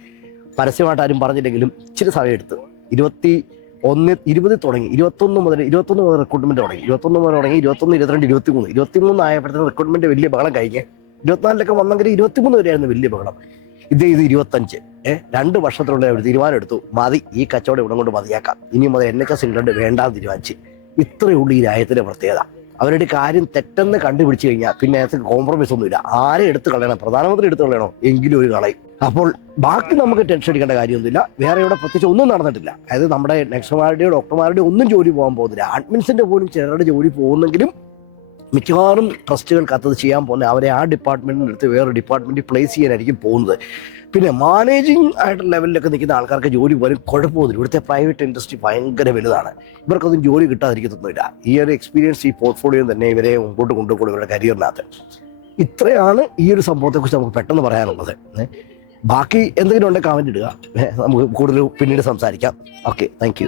പരസ്യമായിട്ട് ആരും പറഞ്ഞില്ലെങ്കിലും ഇച്ചിരി സമയം എടുത്ത്. ഇരുപത്തി ഒന്ന് ഇരുപതിൽ തുടങ്ങി. ഇരുപത്തൊന്ന് മുതൽ ഇരുപത്തൊന്ന് മുതൽ റിക്രൂട്ട്മെന്റ് തുടങ്ങി. ഇരുപത്തൊന്ന് മുതൽ തുടങ്ങി ഇരുപത്തൊന്ന് ഇരുപത്തിരണ്ട് ഇരുപത്തി മൂന്ന് ഇരുപത്തി മൂന്ന് ആയപ്പോഴത്തേക്ക് റിക്രൂട്ട്മെന്റ് വലിയ ബഹളം കഴിഞ്ഞ് ഇരുപത്തിനാലിലൊക്കെ വന്നെങ്കിൽ ഇരുപത്തിമൂന്ന് വരെയായിരുന്നു വലിയ ബഹളം ഇത് ഇത് ഇരുപത്തഞ്ച്. ഏഹ് രണ്ട് വർഷത്തിലുള്ള ഒരു തീരുമാനം എടുത്തു മതി ഈ കച്ചവടം ഇവിടെ കൊണ്ട് മതിയാക്കാം. ഇനി മുതൽ എൻ എച്ച് എസ് ഇംഗ്ലണ്ട് വേണ്ടാന്ന് തീരുമാനിച്ച്. ഇത്രയേ ഉള്ളൂ ഈ രാജ്യത്തിന്റെ പ്രത്യേകത. അവരുടെ കാര്യം തെറ്റെന്ന് കണ്ടുപിടിച്ചു കഴിഞ്ഞാൽ പിന്നെ അതിനകത്ത് കോംപ്രമൈസ് ഒന്നുമില്ല. ആരെ എടുത്ത് കളയണം? പ്രധാനമന്ത്രി എടുത്ത് കളയണോ? എങ്കിലും ഒരു കളയും. അപ്പോൾ ബാക്കി നമുക്ക് ടെൻഷൻ അടിക്കേണ്ട കാര്യമൊന്നുമില്ല. വേറെ ഇവിടെ പ്രത്യേകിച്ച് ഒന്നും നടന്നിട്ടില്ല. അതായത് നമ്മുടെ നഴ്സുമാരുടെയോ ഡോക്ടർമാരുടെയോ ഒന്നും ജോലി പോകാൻ പോകുന്നില്ല. അഡ്മിൻസിന്റെ പോലും ചിലരുടെ ജോലി പോകുന്നെങ്കിലും മിക്കവാറും ട്രസ്റ്റുകൾക്ക് അത് ചെയ്യാൻ പോകുന്നത് അവരെ ആ ഡിപ്പാർട്ട്മെന്റിന് എടുത്ത് വേറെ ഡിപ്പാർട്ട്മെന്റിൽ പ്ലേസ് ചെയ്യാനായിരിക്കും പോകുന്നത്. പിന്നെ മാനേജിങ് ആയിട്ടുള്ള ലെവലിലൊക്കെ നിൽക്കുന്ന ആൾക്കാർക്ക് ജോലി പോലും കുഴപ്പമൊന്നുമില്ല. ഇവിടുത്തെ പ്രൈവറ്റ് ഇൻഡസ്ട്രി ഭയങ്കര വലുതാണ്. ഇവർക്കൊന്നും ജോലി കിട്ടാതിരിക്കത്തൊന്നുമില്ല. ഈ ഒരു എക്സ്പീരിയൻസ് ഈ പോർട്ട്ഫോളിയോ തന്നെ ഇവരെ മുമ്പോട്ട് കൊണ്ടുപോകും ഇവരുടെ കരിയറിനകത്ത് ഇത്രയാണ് ഈ ഒരു സംഭവത്തെക്കുറിച്ച് നമുക്ക് പെട്ടെന്ന് പറയാനുള്ളത്. ബാക്കി എന്തെങ്കിലും ഉണ്ടെങ്കിൽ കമന്റ് ഇടുക. നമുക്ക് കൂടുതൽ പിന്നീട് സംസാരിക്കാം. Okay thank